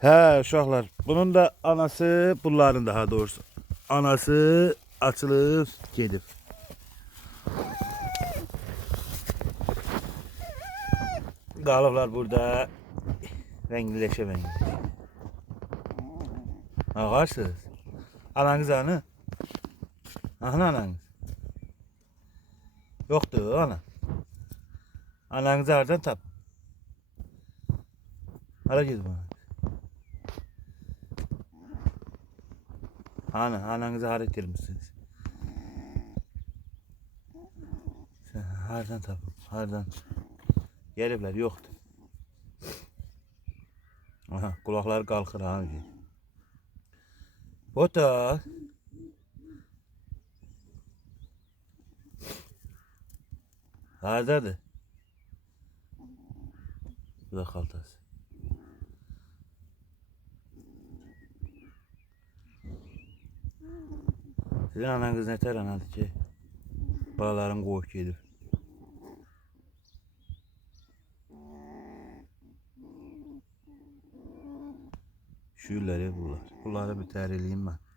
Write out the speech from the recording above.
He uşaqlar. Bunun da anası, bunların daha doğrusu. Anası açılıb gedib. Qalıblar burada rəngləşə rəngləşə. Ağarsınız. Ananız hanı? Ahın ananız. Yoktu ana. Ananızı hardan tap? Hara gedib ana? Ananızı hara itirmişsiniz? Sen hardan tapın? Hardan? Geliblər, yoxdur. Aha, kulakları qalxır ha. Bota. Hardadır? Bu da xaltası. Sizin ananız nətər anadır ki? Balaların qoyub gedib. Şüyürlər bunlar. Bunları bir tər eləyim mən.